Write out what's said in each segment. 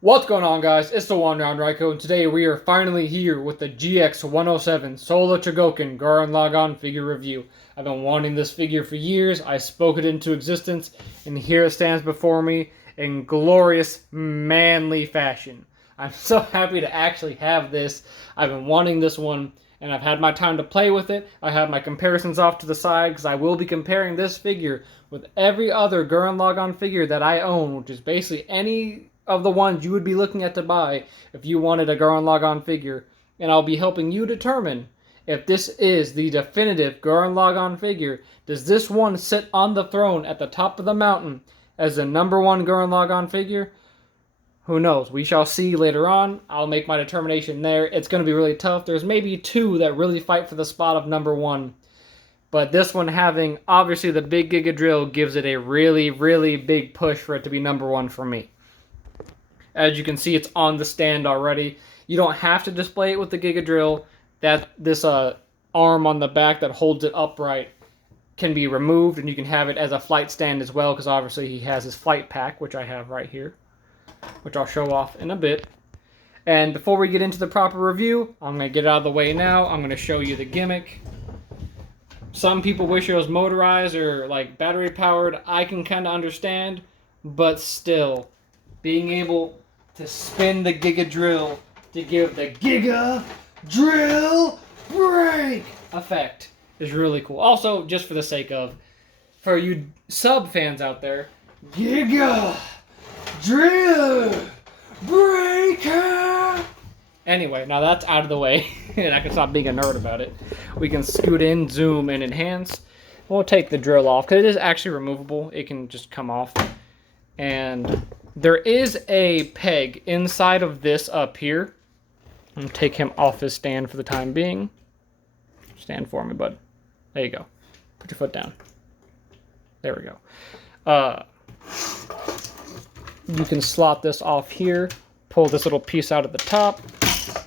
What's going on, guys? It's the One Round Raiko, and today we are finally here with the GX-107 Solo Chogokin Gurren Lagann figure review. I've been wanting this figure for years. I spoke it into existence, and here it stands before me in glorious, manly fashion. I'm so happy to actually have this. I've been wanting this one, and I've had my time to play with it. I have my comparisons off to the side, because I will be comparing this figure with every other Gurren Lagann figure that I own, which is basically any of the ones you would be looking at to buy if you wanted a Gurren Lagann figure, and I'll be helping you determine if this is the definitive Gurren Lagann figure. Does this one sit on the throne at the top of the mountain as the number one Gurren Lagann figure? Who knows? We shall see later on. I'll make my determination there. It's going to be really tough. There's maybe two that really fight for the spot of number one. But this one having, obviously, the big Giga Drill gives it a really, really big push for it to be number one for me. As you can see, it's on the stand already. You don't have to display it with the Giga Drill. This arm on the back that holds it upright can be removed, and you can have it as a flight stand as well, because obviously he has his flight pack, which I have right here, which I'll show off in a bit. And before we get into the proper review, I'm going to get it out of the way now. I'm going to show you the gimmick. Some people wish it was motorized or like battery powered. I can kind of understand, but still, being able to spin the Giga Drill to give the Giga Drill break effect is really cool. Also, just for the sake of, for you sub fans out there, Giga Drill Breaker! Anyway, now that's out of the way, and I can stop being a nerd about it. We can scoot in, zoom, and enhance. We'll take the drill off, because it is actually removable. It can just come off. And there is a peg inside of this up here. I'm going to take him off his stand for the time being. Stand for me, bud. There you go. Put your foot down. There we go. You can slot this off here. Pull this little piece out at the top.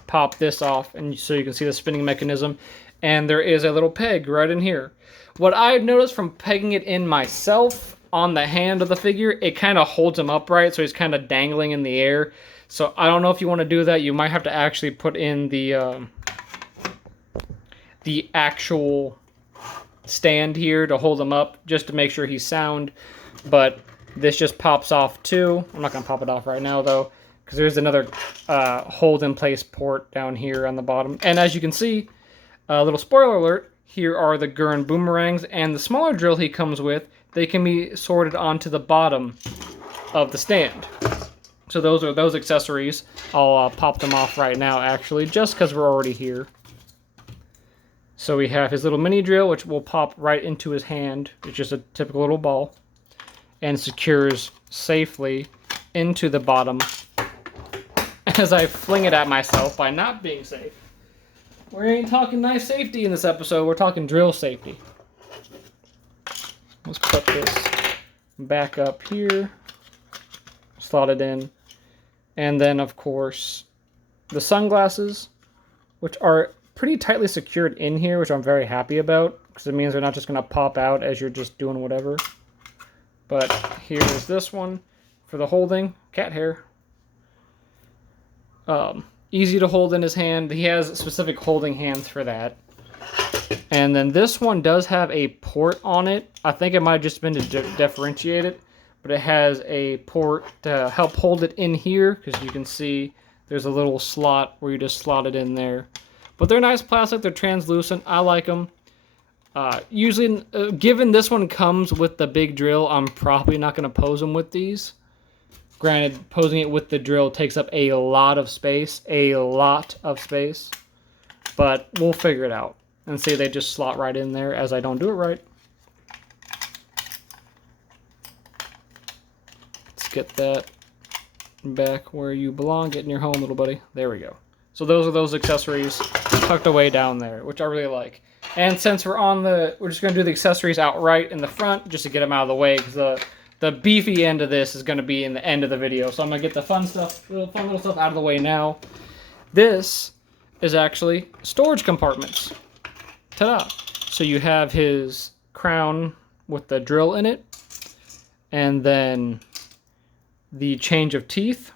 Pop this off, and so you can see the spinning mechanism. And there is a little peg right in here. What I've noticed from pegging it in myself on the hand of the figure, it kind of holds him upright, so he's kind of dangling in the air. So I don't know if you want to do that. You might have to actually put in the actual stand here to hold him up, just to make sure he's sound. But this just pops off too. I'm not going to pop it off right now, though, because there's another hold-in-place port down here on the bottom. And as you can see, a little spoiler alert, here are the Gurren boomerangs, and the smaller drill he comes with, they can be sorted onto the bottom of the stand. So those are those accessories. I'll pop them off right now, actually, just because we're already here. So we have his little mini drill, which will pop right into his hand. It's just a typical little ball. And secures safely into the bottom as I fling it at myself by not being safe. We ain't talking knife safety in this episode, we're talking drill safety. Let's put this back up here, slot it in, and then of course the sunglasses, which are pretty tightly secured in here, which I'm very happy about, because it means they're not just going to pop out as you're just doing whatever. But here's this one for the holding, cat hair. Easy to hold in his hand. He has specific holding hands for that. And then this one does have a port on it. I think it might have just been to differentiate it, but it has a port to help hold it in here, because you can see there's a little slot where you just slot it in there. But they're nice plastic, they're translucent, I like them. Usually, given this one comes with the big drill, I'm probably not going to pose them with these. Granted, posing it with the drill takes up a lot of space, but we'll figure it out. And see, they just slot right in there as I don't do it right. Let's get that back where you belong. Get in your home, little buddy. There we go. So those are those accessories tucked away down there, which I really like. And since we're just going to do the accessories outright in the front, just to get them out of the way, because the beefy end of this is going to be in the end of the video. So I'm going to get the fun little stuff out of the way now. This is actually storage compartments. Ta-da! So you have his crown with the drill in it, and then the change of teeth,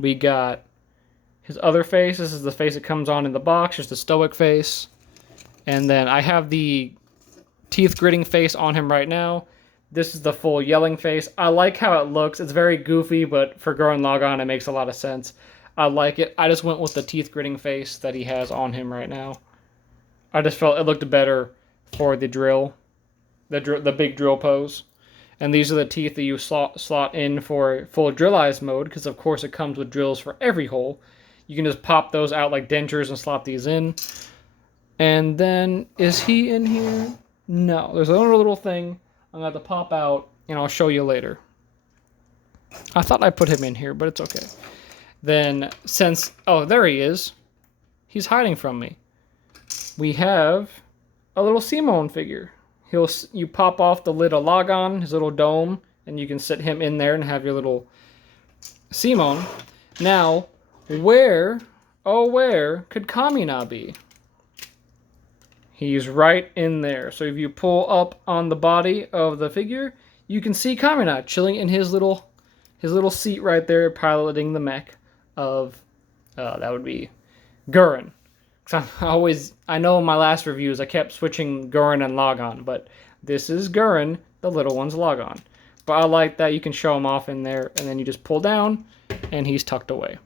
We got his other face. This is the face that comes on in the box, just a stoic face. And then I have the teeth gritting face on him right now. This is the full yelling face. I like how it looks. It's very goofy, but for Gurren Lagann, it makes a lot of sense. I like it. I just went with the teeth gritting face that he has on him right now. I just felt it looked better for the drill, the big drill pose. And these are the teeth that you slot in for full drill eyes mode, because of course it comes with drills for every hole. You can just pop those out like dentures and slot these in. And then, is he in here? No, there's another little thing I'm going to have to pop out, and I'll show you later. I thought I put him in here, but it's okay. Then, since... Oh, there he is. He's hiding from me. We have a little Simone figure. You pop off the lid of Lagann, his little dome, and you can sit him in there and have your little Simone. Now, where, oh where, could Kamina be? He's right in there. So if you pull up on the body of the figure, you can see Kamina chilling in his little seat right there, piloting the mech of, that would be Gurren. I know in my last reviews I kept switching Gurren and Lagann, but this is Gurren, the little one's Lagann. But I like that you can show him off in there, and then you just pull down, and he's tucked away.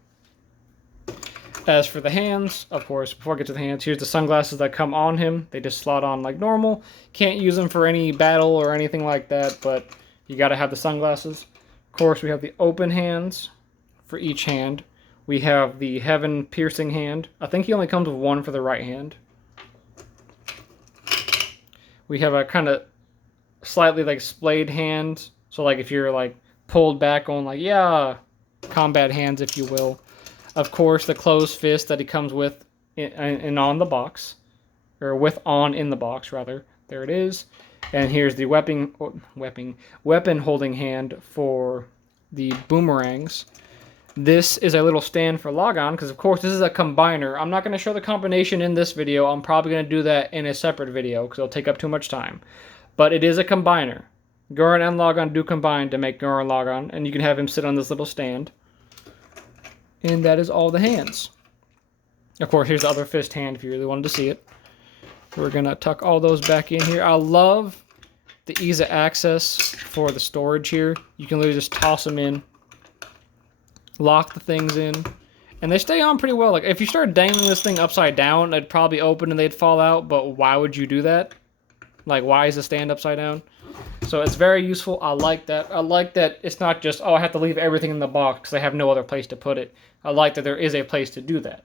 As for the hands, of course, before I get to the hands, here's the sunglasses that come on him. They just slot on like normal. Can't use them for any battle or anything like that, but you gotta have the sunglasses. Of course, we have the open hands for each hand. We have the heaven piercing hand. I think he only comes with one for the right hand. We have a kind of slightly like splayed hand. So like if you're like pulled back on like, yeah, combat hands, if you will. Of course, the closed fist that he comes with in on the box. Or with on in the box, rather. There it is. And here's the weapon holding hand for the boomerangs. This is a little stand for Lagann, because of course this is a combiner. I'm not going to show the combination in this video. I'm probably going to do that in a separate video, because it'll take up too much time. But it is a combiner. Gurren and Lagann do combine to make Gurren Lagann, and you can have him sit on this little stand. And that is all the hands. Of course, here's the other fist hand if you really wanted to see it. We're going to tuck all those back in here. I love the ease of access for the storage here. You can literally just toss them in. Lock the things in, and they stay on pretty well. Like if you started dangling this thing upside down, it'd probably open and they'd fall out, but why would you do that? Like, why is the stand upside down? So it's very useful. I like that. I like that it's not just, oh, I have to leave everything in the box because I have no other place to put it. I like that there is a place to do that.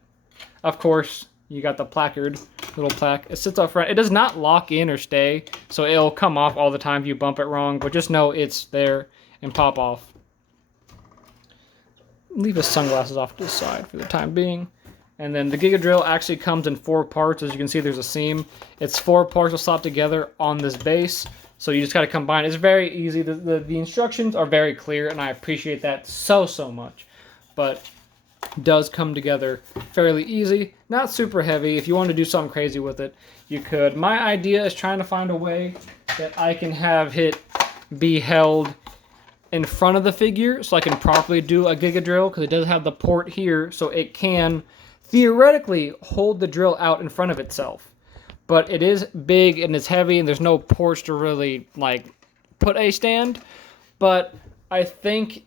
Of course, you got the placard, little plaque. It sits up front. It does not lock in or stay, so it'll come off all the time if you bump it wrong, but just know it's there and pop off. Leave his sunglasses off to the side for the time being. And then the Giga Drill actually comes in 4 parts. As you can see, there's a seam. It's 4 parts will slot together on this base. So you just got to combine. It's very easy. The instructions are very clear, and I appreciate that so much. But it does come together fairly easy. Not super heavy. If you want to do something crazy with it, you could. My idea is trying to find a way that I can have it be held in front of the figure so I can properly do a Giga Drill, because it does have the port here, so it can theoretically hold the drill out in front of itself. But it is big and it's heavy and there's no ports to really like put a stand. But I think,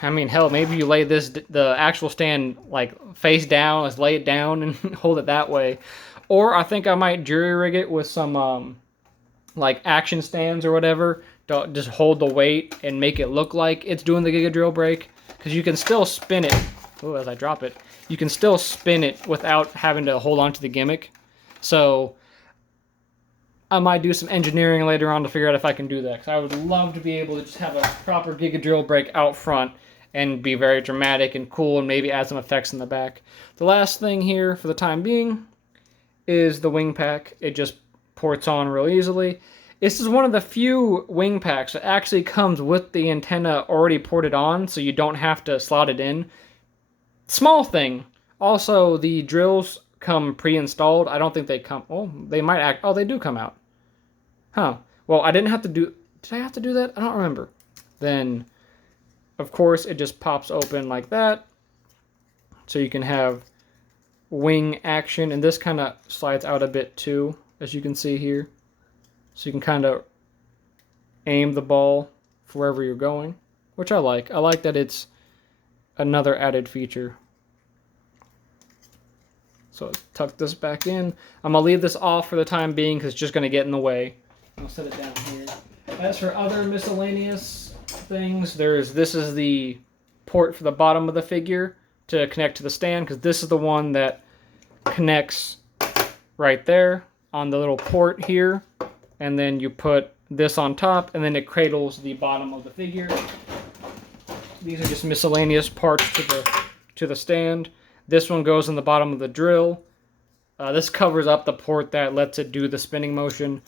I mean, hell, maybe you lay the actual stand like face down, let's lay it down and hold it that way. Or I think I might jury rig it with some like action stands or whatever. Just hold the weight and make it look like it's doing the Giga Drill break, because you can still spin it. Oh, as I drop it, you can still spin it without having to hold on to the gimmick. So I might do some engineering later on to figure out if I can do that, because I would love to be able to just have a proper Giga Drill break out front and be very dramatic and cool, and maybe add some effects in the back. The last thing here for the time being is the wing pack. It just ports on real easily. This is one of the few wing packs that actually comes with the antenna already ported on, so you don't have to slot it in. Small thing. Also, the drills come pre-installed. I don't think they come... Oh, they might act... Oh, they do come out. Huh. Well, I didn't have to do... Did I have to do that? I don't remember. Then, of course, it just pops open like that. so you can have wing action, and this kind of slides out a bit too, as you can see here. So you can kind of aim the ball for wherever you're going, which I like. I like that it's another added feature. So let's tuck this back in. I'm going to leave this off for the time being because it's just going to get in the way. I'll set it down here. As for other miscellaneous things, this is the port for the bottom of the figure to connect to the stand, because this is the one that connects right there on the little port here, and then you put this on top, and then it cradles the bottom of the figure. These are just miscellaneous parts to the stand. This one goes in the bottom of the drill. This covers up the port that lets it do the spinning motion.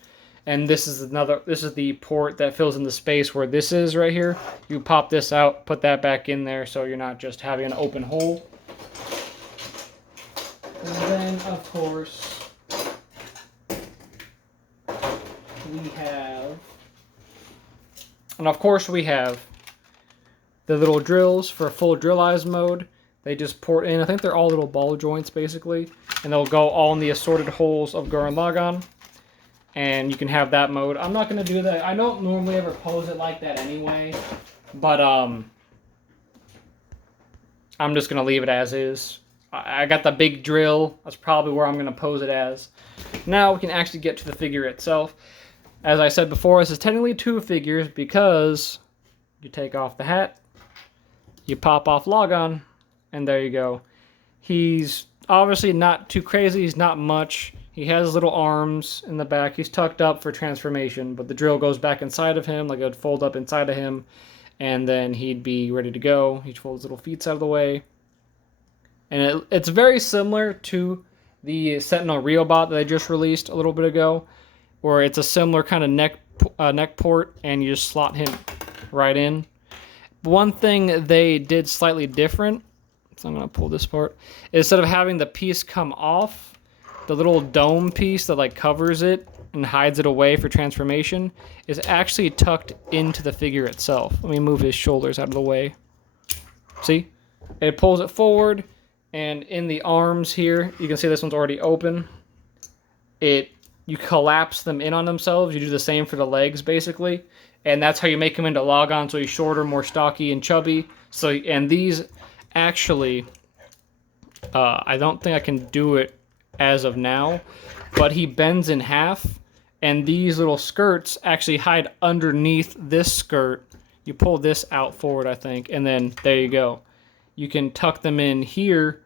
And this is the port that fills in the space where this is right here. You pop this out, put that back in there, so you're not just having an open hole. And then, of course, we have the little drills for full drill-eyes mode. They just port in. I think they're all little ball joints, basically. And they'll go all in the assorted holes of Gurren Lagann. And you can have that mode. I'm not going to do that. I don't normally ever pose it like that anyway. But I'm just going to leave it as is. I got the big drill. That's probably where I'm going to pose it as. Now we can actually get to the figure itself. As I said before, this is technically two figures because you take off the hat, you pop off Lagann, and there you go. He's obviously not too crazy. He's not much. He has little arms in the back. He's tucked up for transformation, but the drill goes back inside of him, like it would fold up inside of him, and then he'd be ready to go. He'd fold his little feet out of the way. And it's very similar to the Sentinel Riobot that I just released a little bit ago, where it's a similar kind of neck port, and you just slot him right in. One thing they did slightly different, so I'm going to pull this part, instead of having the piece come off, the little dome piece that like covers it and hides it away for transformation is actually tucked into the figure itself. Let me move his shoulders out of the way. See? It pulls it forward, and in the arms here, you can see this one's already open. You collapse them in on themselves. You do the same for the legs, basically. And that's how you make him into Lagann, so he's shorter, more stocky, and chubby. And these actually, I don't think I can do it as of now, but he bends in half, and these little skirts actually hide underneath this skirt. You pull this out forward, I think, and then there you go. You can tuck them in here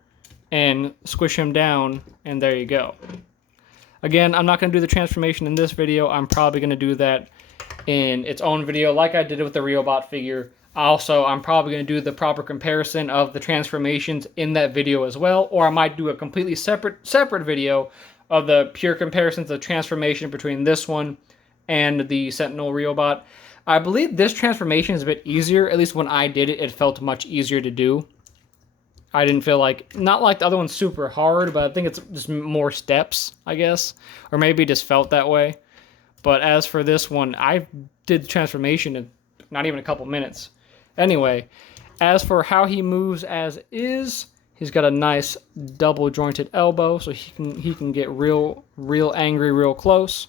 and squish him down, and there you go. Again, I'm not going to do the transformation in this video. I'm probably going to do that in its own video like I did with the Riobot figure. Also, I'm probably going to do the proper comparison of the transformations in that video as well, or I might do a completely separate video of the pure comparisons of transformation between this one and the Sentinel Riobot. I believe this transformation is a bit easier. At least when I did it, it felt much easier to do. I didn't feel like, not like the other one's super hard, but I think it's just more steps, I guess. Or maybe it just felt that way. But as for this one, I did the transformation in not even a couple minutes. Anyway, as for how he moves as is, he's got a nice double jointed elbow, so he can get real angry real close.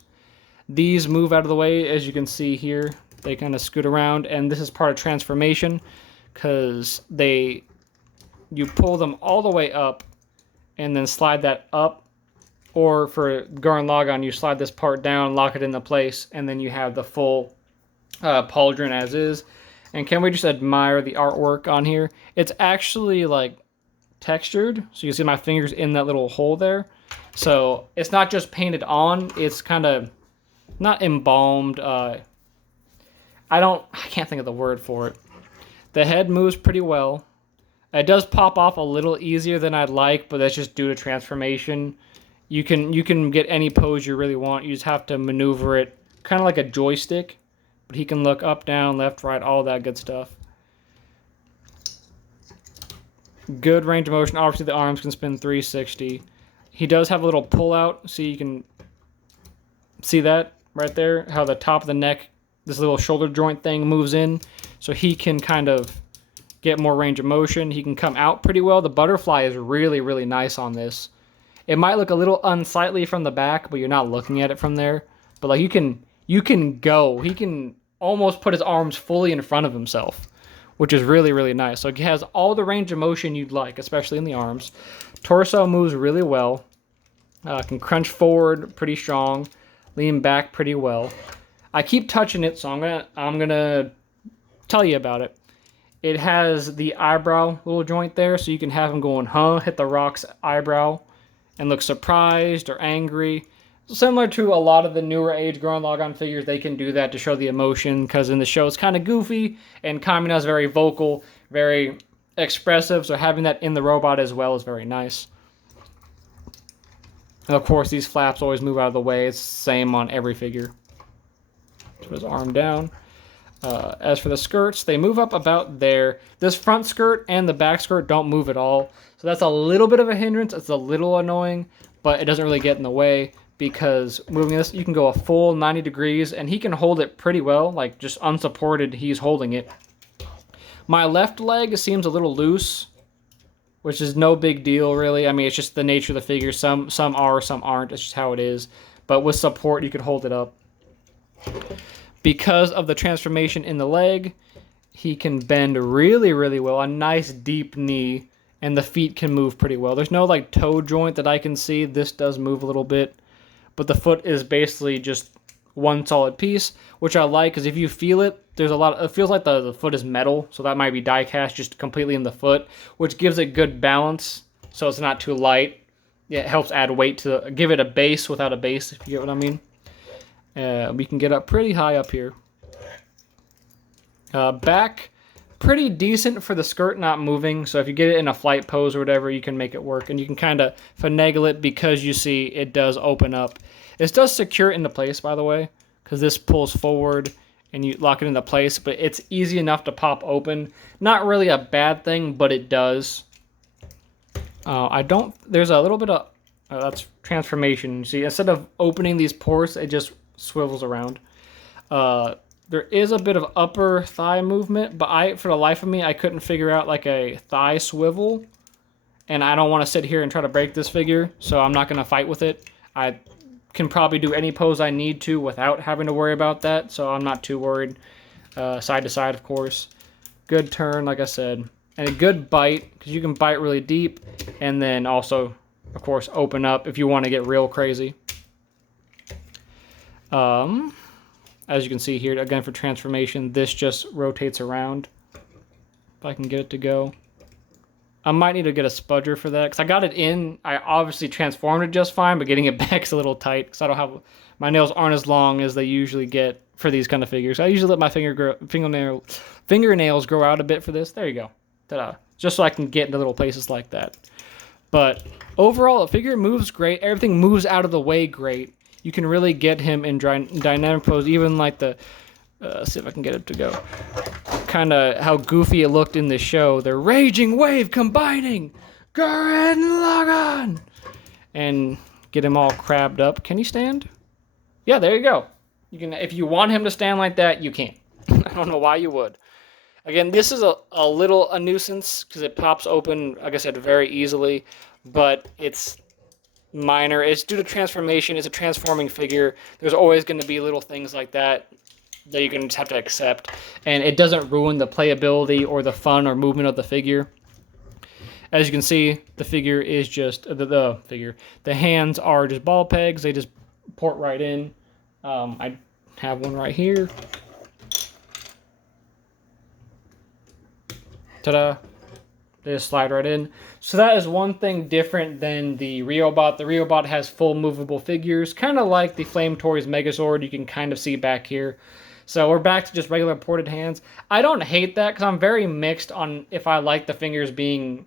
These move out of the way, as you can see here. They kind of scoot around, and this is part of transformation, because you pull them all the way up, and then slide that up. Or for Gurren Lagann, you slide this part down, lock it into place, and then you have the full pauldron as is. And can we just admire the artwork on here? It's actually like textured, so you can see my fingers in that little hole there. So it's not just painted on, it's kind of not embalmed. I can't think of the word for it. The head moves pretty well. It does pop off a little easier than I'd like, but that's just due to transformation. You can get any pose you really want. You just have to maneuver it kind of like a joystick. But he can look up, down, left, right, all that good stuff. Good range of motion. Obviously, the arms can spin 360. He does have a little pull out. See, you can see that right there, how the top of the neck, this little shoulder joint thing moves in. So he can kind of get more range of motion. He can come out pretty well. The butterfly is really, really nice on this. It might look a little unsightly from the back, but you're not looking at it from there. But like you can go. He can almost put his arms fully in front of himself, which is really, really nice. So he has all the range of motion you'd like, especially in the arms. Torso moves really well. Can crunch forward pretty strong, lean back pretty well. I keep touching it, so I'm gonna tell you about it. It has the eyebrow little joint there, so you can have him going, huh, hit the rock's eyebrow, and look surprised or angry. Similar to a lot of the newer age Gurren Lagann figures, they can do that to show the emotion, because in the show it's kind of goofy, and Kamina is very vocal, very expressive, so having that in the robot as well is very nice. And of course, these flaps always move out of the way. It's the same on every figure. Put his arm down. As for the skirts, they move up about there. This front skirt and the back skirt don't move at all. So that's a little bit of a hindrance. It's a little annoying, but it doesn't really get in the way, because moving this, you can go a full 90 degrees, and he can hold it pretty well. Like, just unsupported, he's holding it. My left leg seems a little loose, which is no big deal, really. I mean, it's just the nature of the figure. Some are, some aren't. It's just how it is. But with support, you can hold it up. Because of the transformation in the leg, he can bend really, really well. A nice deep knee, and the feet can move pretty well. There's no like toe joint that I can see. This does move a little bit, but the foot is basically just one solid piece, which I like, because if you feel it, there's a lot. It feels like the foot is metal, so that might be die cast just completely in the foot, which gives it good balance, so it's not too light. Yeah, it helps add weight to give it a base without a base, if you get what I mean. We can get up pretty high up here. Back, pretty decent for the skirt not moving. So if you get it in a flight pose or whatever, you can make it work. And you can kind of finagle it, because you see it does open up. This does secure into place, by the way, because this pulls forward and you lock it into place. But it's easy enough to pop open. Not really a bad thing, but it does. There's a little bit of, that's transformation. See, instead of opening these ports, it just swivels around. There is a bit of upper thigh movement, but for the life of me, I couldn't figure out like a thigh swivel, and I don't want to sit here and try to break this figure, so I'm not going to fight with it. I can probably do any pose I need to without having to worry about that, so I'm not too worried. Side to side, of course. Good turn, like I said, and a good bite, because you can bite really deep, and then also, of course, open up if you want to get real crazy. As you can see here, again for transformation, this just rotates around. If I can get it to go. I might need to get a spudger for that, because I got it in. I obviously transformed it just fine, but getting it back is a little tight, because I don't have, my nails aren't as long as they usually get for these kind of figures. I usually let my fingernails grow out a bit for this. There you go. Ta-da. Just so I can get into little places like that. But overall, the figure moves great. Everything moves out of the way great. You can really get him in dynamic pose, even like the, see if I can get it to go, kind of how goofy it looked in the show. The raging wave combining Gurren Lagann, and get him all crabbed up. Can he stand? Yeah, there you go. You can, if you want him to stand like that, you can. I don't know why you would. Again, this is a nuisance, because it pops open, like I said, very easily, but it's minor. It's due to transformation. It's a transforming figure. There's always going to be little things like that you're going to just have to accept, and it doesn't ruin the playability or the fun or movement of the figure. As you can see, the figure is just the hands are just ball pegs. They just port right in. I have one right here. Ta-da. They just slide right in. So that is one thing different than the Ryobot. The Ryobot has full movable figures, kind of like the Flame Toys Megazord you can kind of see back here. So we're back to just regular ported hands. I don't hate that, because I'm very mixed on if I like the fingers being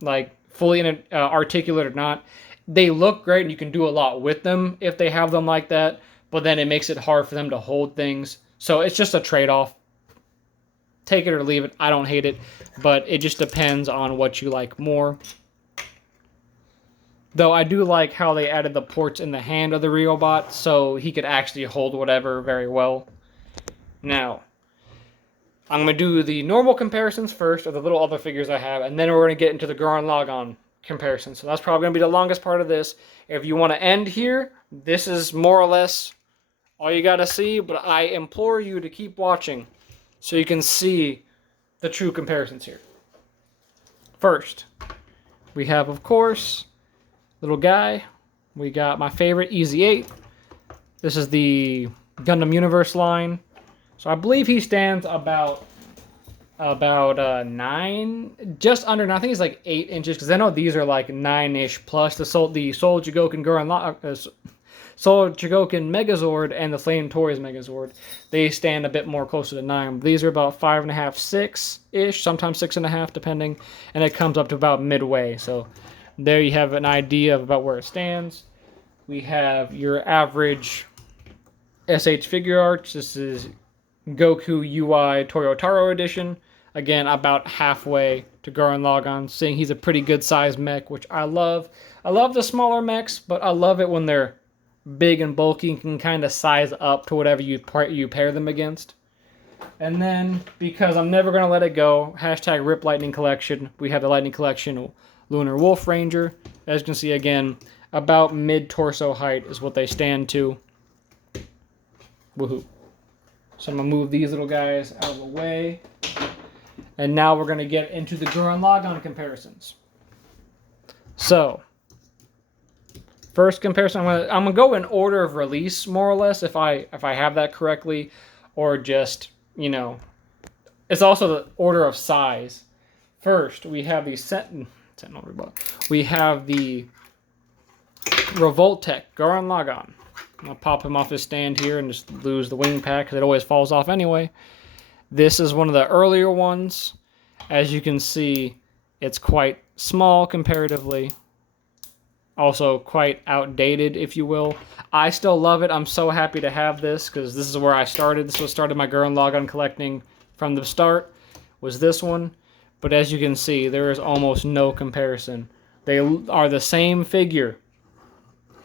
like fully articulate or not. They look great, and you can do a lot with them if they have them like that, but then it makes it hard for them to hold things. So it's just a trade-off. Take it or leave it. I don't hate it, but it just depends on what you like more. Though I do like how they added the ports in the hand of the Ryobot, so he could actually hold whatever very well. Now, I'm going to do the normal comparisons first, of the little other figures I have, and then we're going to get into the Gurren Lagann comparison. So that's probably going to be the longest part of this. If you want to end here, this is more or less all you got to see, but I implore you to keep watching so you can see the true comparisons here. First, we have, of course, little guy. We got my favorite, Easy 8. This is the Gundam Universe line. So I believe he stands about 9, just under 9. I think he's like 8 inches, because I know these are like 9-ish plus. The Soul Chogokin Soul Chogokin Megazord and the Flame Toys Megazord, they stand a bit more closer to 9. These are about 5.5, 6-ish, sometimes 6.5 depending, and it comes up to about midway. So there you have an idea of about where it stands. We have your average SH figure arts. This is Goku UI Toyotaro edition. Again, about halfway to Gurren Lagann, seeing he's a pretty good sized mech, which I love. I love the smaller mechs, but I love it when they're big and bulky and can kind of size up to whatever you pair them against. And then, because I'm never going to let it go, hashtag Rip Lightning Collection, we have the Lightning Collection Lunar Wolf Ranger. As you can see, again, about mid-torso height is what they stand to. Woohoo. So I'm going to move these little guys out of the way. And now we're going to get into the Gurren Lagann comparisons. So, first comparison, I'm gonna go in order of release, more or less, if I have that correctly, or just, you know, it's also the order of size. First, we have the Sentinel Robot. We have the Revoltech Gurren Lagann. I'll pop him off his stand here and just lose the wing pack, because it always falls off anyway. This is one of the earlier ones. As you can see, it's quite small comparatively. Also quite outdated, if you will. I still love it. I'm so happy to have this, because this is where I started. This is what started my Gurren Lagann collecting from the start, was this one. But as you can see, there is almost no comparison. They are the same figure,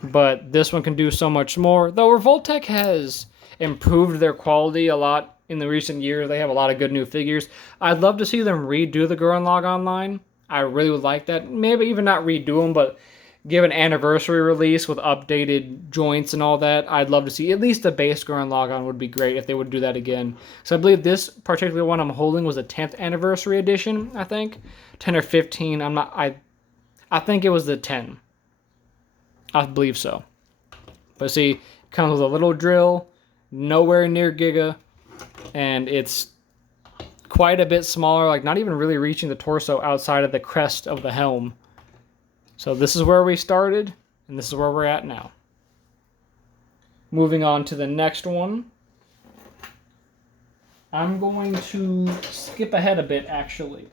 but this one can do so much more. Though Revoltech has improved their quality a lot in the recent years. They have a lot of good new figures. I'd love to see them redo the Gurren Lagann line. I really would like that. Maybe even not redo them, but give an anniversary release with updated joints and all that. I'd love to see at least the base Gurren Lagann would be great if they would do that again. So I believe this particular one I'm holding was a 10th anniversary edition, I think. 10 or 15. I think it was the 10. I believe so. But see, it comes with a little drill, nowhere near Giga, and it's quite a bit smaller, like not even really reaching the torso outside of the crest of the helm. So this is where we started, and this is where we're at now. Moving on to the next one. I'm going to skip ahead a bit, actually,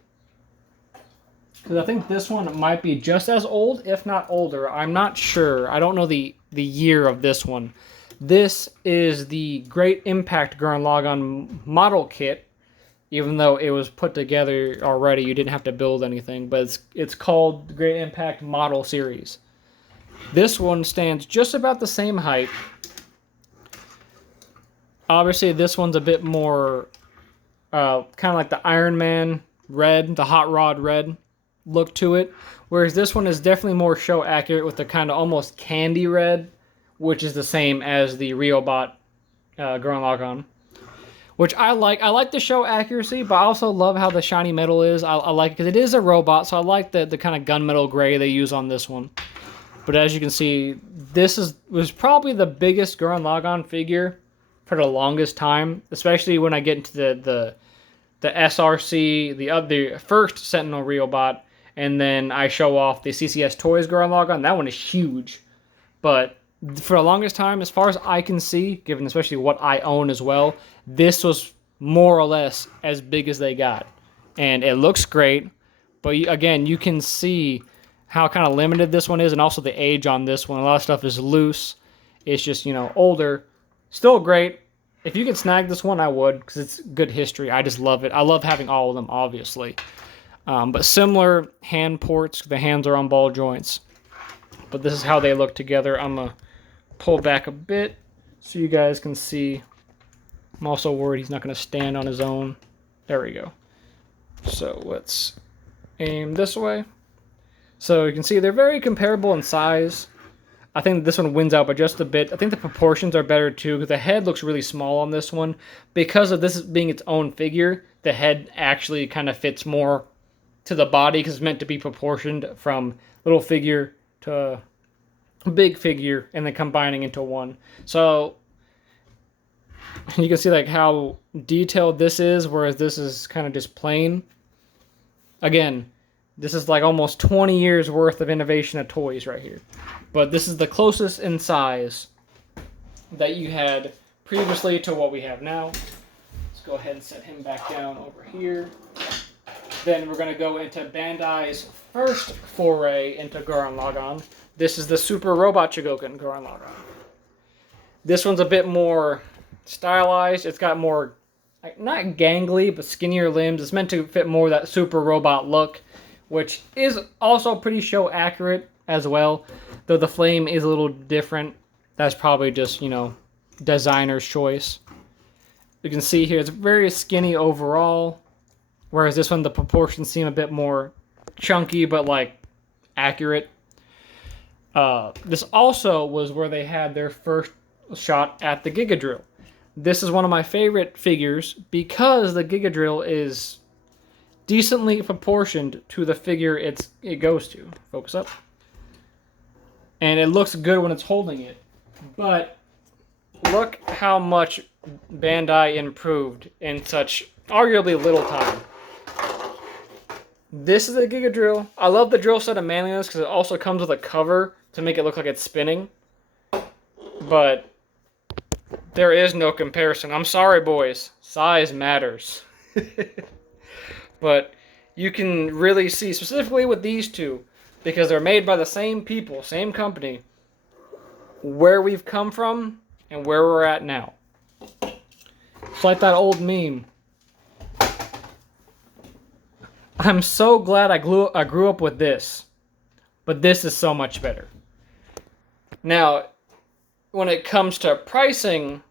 because I think this one might be just as old, if not older. I'm not sure. I don't know the year of this one. This is the Great Impact Gurren Lagann model kit. Even though it was put together already, you didn't have to build anything. But it's called the Great Impact Model Series. This one stands just about the same height. Obviously, this one's a bit more kind of like the Iron Man red, the Hot Rod red look to it. Whereas this one is definitely more show accurate with the kind of almost candy red, which is the same as the Riobot Gurren Lagann. Which I like. I like the show accuracy, but I also love how the shiny metal is. I like it because it is a robot, so I like the kind of gunmetal gray they use on this one. But as you can see, this was probably the biggest Gurren Lagann figure for the longest time, especially when I get into the SRC, the first Sentinel Riobot, and then I show off the CCS Toys Gurren Lagann. That one is huge. But for the longest time, as far as I can see, given especially what I own as well, this was more or less as big as they got. And it looks great, but again, you can see how kind of limited this one is, and also the age on this one. A lot of stuff is loose. It's just, older. Still great. If you could snag this one, I would, because it's good history. I just love it. I love having all of them, obviously. But similar hand ports. The hands are on ball joints. But this is how they look together. I'm going to pull back a bit so you guys can see. I'm also worried he's not going to stand on his own. There we go. So let's aim this way. So you can see they're very comparable in size. I think this one wins out by just a bit. I think the proportions are better too, because the head looks really small on this one. Because of this being its own figure, the head actually kind of fits more to the body, because it's meant to be proportioned from little figure to big figure and then combining into one. So you can see like how detailed this is, whereas this is kind of just plain. Again, this is like almost 20 years worth of innovation of toys right here. But this is the closest in size that you had previously to what we have now. Let's go ahead and set him back down over here. Then we're going to go into Bandai's first foray into Gurren Lagann. This is the Super Robot Chogokin Gurren Lagann. This one's a bit more stylized. It's got more, not gangly, but skinnier limbs. It's meant to fit more of that super robot look, which is also pretty show accurate as well, though the flame is a little different. That's probably just, designer's choice. You can see here it's very skinny overall, whereas this one, the proportions seem a bit more chunky, but like accurate. This also was where they had their first shot at the Giga Drill. This is one of my favorite figures because the Giga Drill is decently proportioned to the figure it goes to. Focus up. And it looks good when it's holding it. But look how much Bandai improved in such arguably little time. This is a Giga Drill. I love the drill set of manliness because it also comes with a cover to make it look like it's spinning. But there is no comparison. I'm sorry, boys. Size matters. But you can really see, specifically with these two, because they're made by the same people, same company, where we've come from and where we're at now. It's like that old meme. I'm so glad I grew up with this, but this is so much better. Now, when it comes to pricing,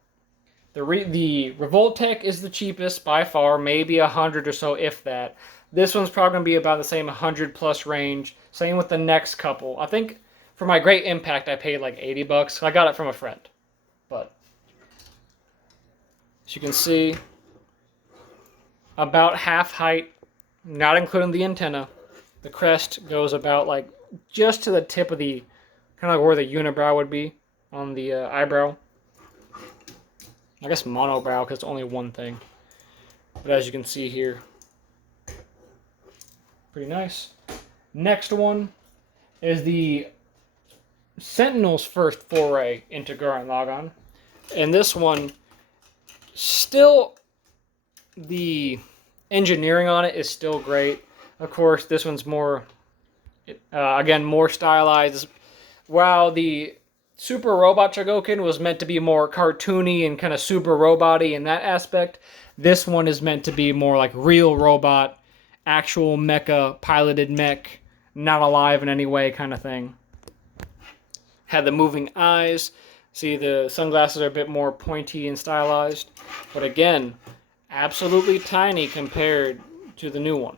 the Revoltech is the cheapest by far, maybe $100 or so, if that. This one's probably going to be about the same $100+ range. Same with the next couple. I think for my Great Impact, I paid like $80. I got it from a friend. But as you can see, about half height, not including the antenna. The crest goes about like just to the tip of the, kind of like where the unibrow would be on the eyebrow. I guess monobrow because it's only one thing. But as you can see here, pretty nice. Next one is the Sentinel's first foray into Gurren Lagann. And this one, still, the engineering on it is still great. Of course, this one's more, again, more stylized. While the Super Robot Chogokin was meant to be more cartoony and kind of super robot-y in that aspect, this one is meant to be more like real robot, actual mecha, piloted mech, not alive in any way kind of thing. Had the moving eyes. See, the sunglasses are a bit more pointy and stylized. But again, absolutely tiny compared to the new one.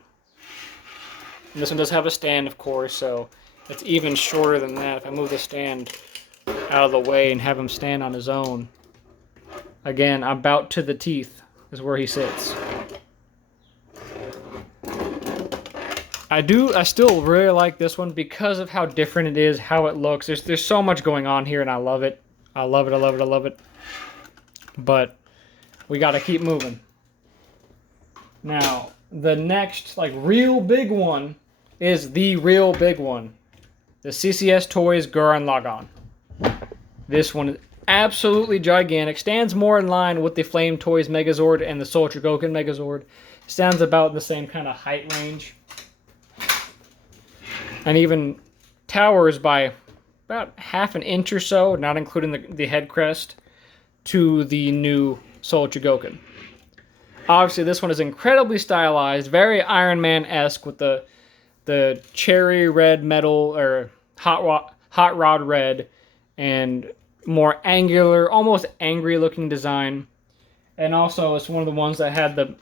And this one does have a stand, of course, so it's even shorter than that. If I move the stand out of the way and have him stand on his own, again, about to the teeth is where he sits. I still really like this one because of how different it is, how it looks. There's so much going on here, and I love it. I love it, I love it, I love it. But we got to keep moving. Now, the next, like, real big one is the real big one. The CCS Toys Gurren Lagann. This one is absolutely gigantic. Stands more in line with the Flame Toys Megazord and the Soul Chogokin Megazord. Stands about the same kind of height range. And even towers by about half an inch or so, not including the head crest, to the new Soul Chogokin. Obviously, this one is incredibly stylized, very Iron Man-esque with the cherry red metal, or hot rod red, and more angular, almost angry-looking design. And also, it's one of the ones that had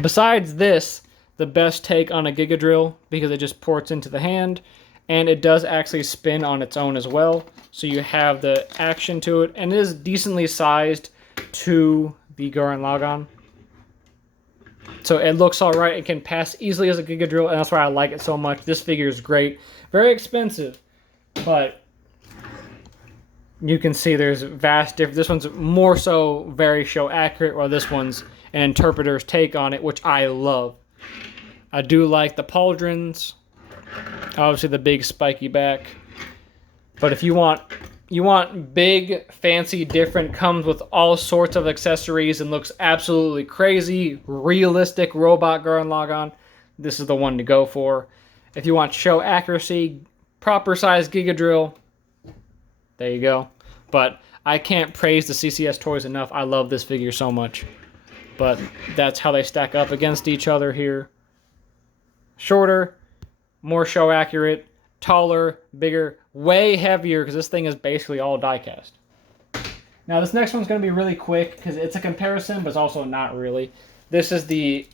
Besides this, the best take on a Giga Drill, because it just ports into the hand, and it does actually spin on its own as well. So you have the action to it, and it is decently sized to the Gurren Lagann. So it looks alright. It can pass easily as a Giga Drill, and that's why I like it so much. This figure is great. Very expensive, but you can see there's vast difference. This one's more so very show accurate, while this one's an interpreter's take on it, which I love. I do like the pauldrons, obviously the big spiky back. But if you want big, fancy, different, comes with all sorts of accessories and looks absolutely crazy, realistic robot Gurren Lagann, this is the one to go for. If you want show accuracy, proper size Giga Drill, there you go. But I can't praise the CCS toys enough. I love this figure so much. But that's how they stack up against each other here. Shorter, more show accurate, taller, bigger, way heavier, because this thing is basically all die-cast. Now this next one's going to be really quick, because it's a comparison, but it's also not really. This is the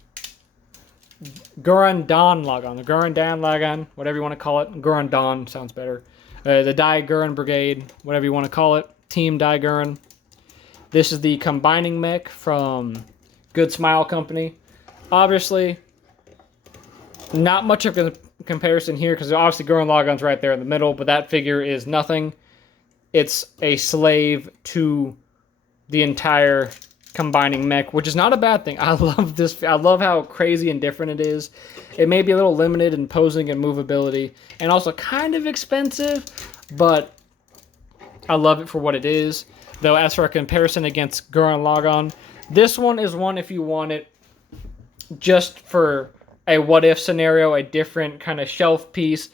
Gurren Lagann, the Gurren Lagann, whatever you want to call it. Gurren Dawn sounds better. The Dai Gurren Brigade, whatever you want to call it. Team Dai Gurren. This is the combining mech from Good Smile Company. Obviously, not much of a comparison here, because obviously Gurren Lagann's right there in the middle, but that figure is nothing. It's a slave to the entire combining mech, which is not a bad thing. I love this. I love how crazy and different it is. It may be a little limited in posing and movability, and also kind of expensive, but I love it for what it is. Though, as for a comparison against Gurren Lagann, this one is one if you want it just for a what-if scenario, a different kind of shelf piece.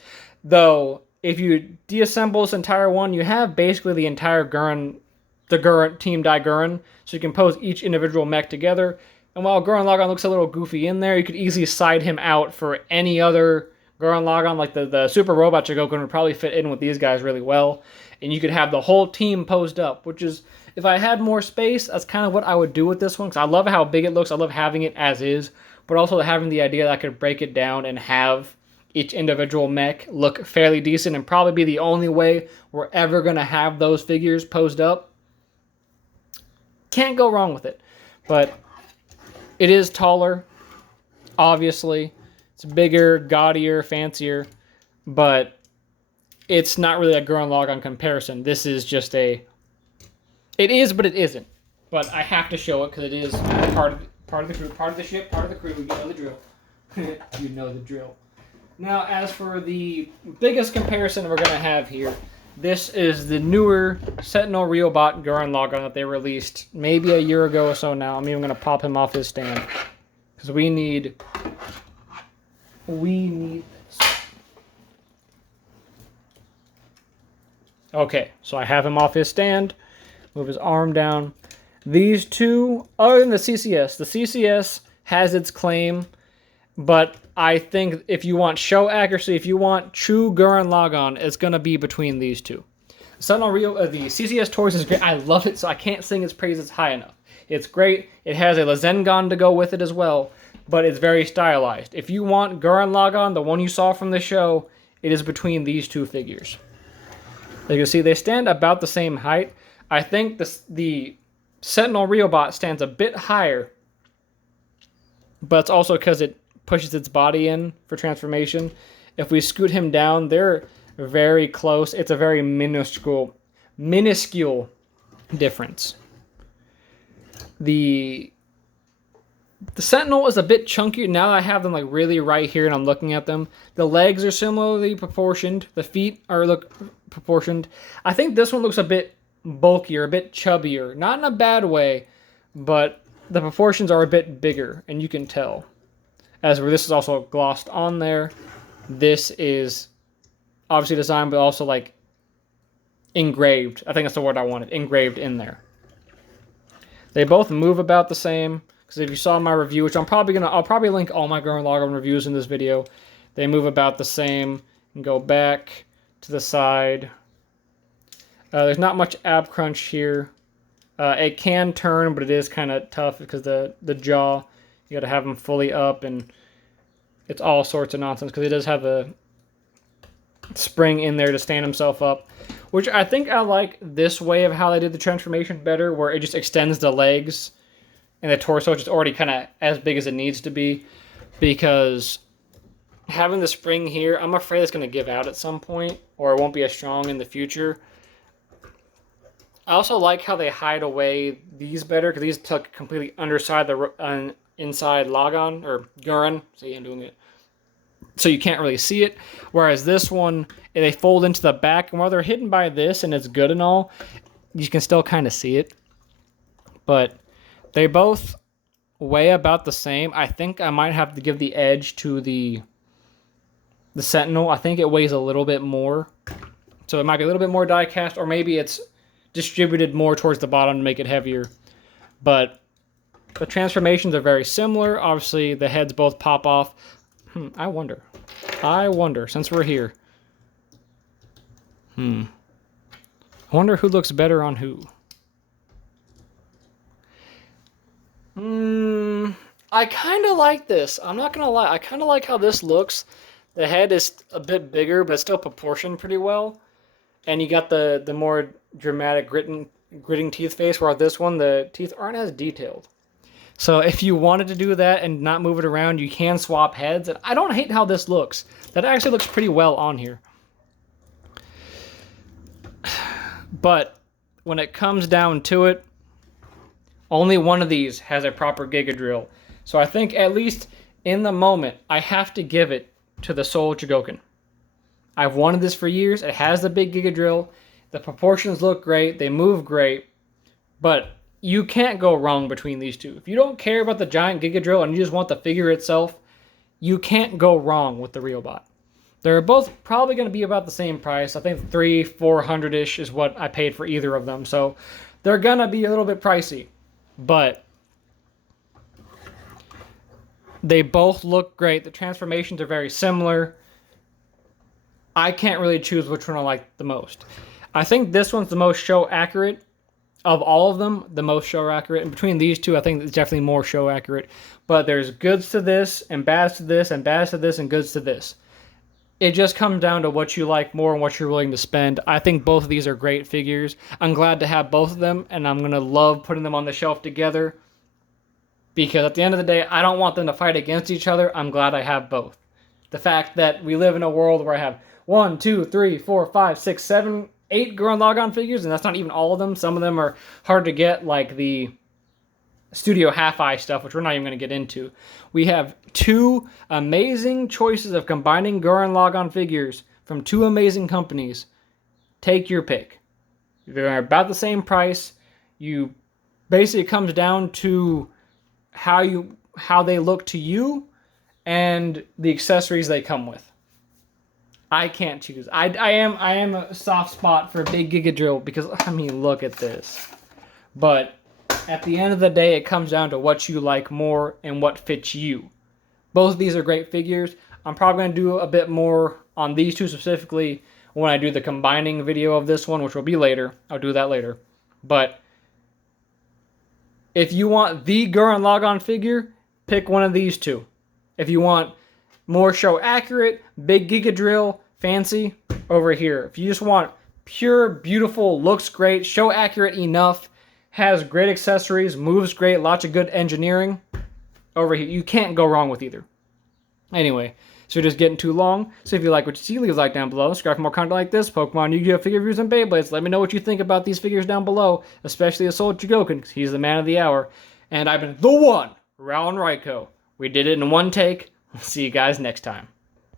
Though, if you deassemble this entire one, you have basically the entire Gurren Team Dai Gurren, so you can pose each individual mech together. And while Gurren Lagann looks a little goofy in there, you could easily side him out for any other Gurren Lagann. Like the Super Robot Chogokin would probably fit in with these guys really well. And you could have the whole team posed up, which is, if I had more space, that's kind of what I would do with this one, because I love how big it looks. I love having it as is, but also having the idea that I could break it down and have each individual mech look fairly decent, and probably be the only way we're ever going to have those figures posed up. Can't go wrong with it. But it is taller, obviously. It's bigger, gaudier, fancier, but it's not really a Gurren Lagann comparison. This is just a... It is, but it isn't. But I have to show it because it is part of the crew, part of the ship, part of the crew. You know the drill. You know the drill. Now, as for the biggest comparison we're going to have here, this is the newer Sentinel Reobot Gurren Lagann that they released maybe a year ago or so now. I'm even going to pop him off his stand, because we need this. Okay, so I have him off his stand. Move his arm down. These two, other than the CCS has its claim, but I think if you want show accuracy, if you want true Gurren Lagann, it's going to be between these two. Sentinel the CCS Toys is great. I love it, so I can't sing its praises high enough. It's great. It has a Lazengon to go with it as well, but it's very stylized. If you want Gurren Lagann, the one you saw from the show, it is between these two figures. As you can see, they stand about the same height. I think the Sentinel Reobot stands a bit higher, but it's also because it pushes its body in for transformation. If we scoot him down, they're very close. It's a very minuscule difference. The Sentinel is a bit chunkier. Now I have them like really right here and I'm looking at them. The legs are similarly proportioned. The feet look proportioned. I think this one looks a bit bulkier, a bit chubbier. Not in a bad way, but the proportions are a bit bigger, and you can tell. As where this is also glossed on there. This is obviously designed, but also like engraved. I think that's the word I wanted. Engraved in there. They both move about the same. Because if you saw my review, which I'll probably link all my Gurren Lagann reviews in this video. They move about the same. And go back to the side. There's not much ab crunch here. It can turn, but it is kind of tough because the jaw You got to have him fully up, and it's all sorts of nonsense because he does have a spring in there to stand himself up, which I think I like this way of how they did the transformation better, where it just extends the legs and the torso just already kind of as big as it needs to be, because having the spring here, I'm afraid it's going to give out at some point, or it won't be as strong in the future. I also like how they hide away these better, because these tuck completely underside the inside Lagann, or Gurren. See, I'm doing it. So you can't really see it. Whereas this one, they fold into the back, and while they're hidden by this, and it's good and all, you can still kind of see it. But they both weigh about the same. I think I might have to give the edge to the Sentinel. I think it weighs a little bit more. So it might be a little bit more die cast, or maybe it's distributed more towards the bottom to make it heavier. But the transformations are very similar. Obviously, the heads both pop off. I wonder, since we're here. I wonder who looks better on who. I kind of like this. I'm not going to lie. I kind of like how this looks. The head is a bit bigger, but it's still proportioned pretty well. And you got the more dramatic gritting teeth face, where this one, the teeth aren't as detailed. So if you wanted to do that and not move it around, you can swap heads. And I don't hate how this looks. That actually looks pretty well on here. But when it comes down to it, only one of these has a proper Giga Drill. So I think at least in the moment, I have to give it to the Soul Chogokin. I've wanted this for years. It has the big Giga Drill. The proportions look great. They move great. But you can't go wrong between these two. If you don't care about the giant Giga Drill and you just want the figure itself, you can't go wrong with the Realbot. They're both probably going to be about the same price. I think $300-400-ish is what I paid for either of them. So they're going to be a little bit pricey. But they both look great. The transformations are very similar. I can't really choose which one I like the most. I think this one's the most show accurate. Of all of them, the most show accurate. And between these two, I think it's definitely more show accurate. But there's goods to this, and bads to this, and bads to this, and goods to this. It just comes down to what you like more and what you're willing to spend. I think both of these are great figures. I'm glad to have both of them, and I'm going to love putting them on the shelf together. Because at the end of the day, I don't want them to fight against each other. I'm glad I have both. The fact that we live in a world where I have 1, 2, 3, 4, 5, 6, 7, 8 Gurren Lagann figures, and that's not even all of them. Some of them are hard to get, like the Studio Half-Eye stuff, which we're not even going to get into. We have 2 amazing choices of combining Gurren Lagann figures from 2 amazing companies. Take your pick. They're about the same price. You basically, it comes down to how they look to you and the accessories they come with. I can't choose. I am a soft spot for a big Giga Drill because, I mean, look at this. But at the end of the day, it comes down to what you like more and what fits you. Both of these are great figures. I'm probably going to do a bit more on these two specifically when I do the combining video of this one, which will be later. I'll do that later. But if you want the Gurren Lagann figure, pick one of these two. If you want more show accurate, big Giga Drill, fancy, over here. If you just want pure, beautiful, looks great, show accurate enough, has great accessories, moves great, lots of good engineering, over here. You can't go wrong with either. Anyway, so just getting too long. So if you like what you see, leave a like down below. Subscribe for more content like this, Pokemon, Yu-Gi-Oh! Figure reviews, and Beyblades. Let me know what you think about these figures down below, especially the Soul Chogokin, because he's the man of the hour. And I've been the one, Ralph Ryko. We did it in one take. See you guys next time.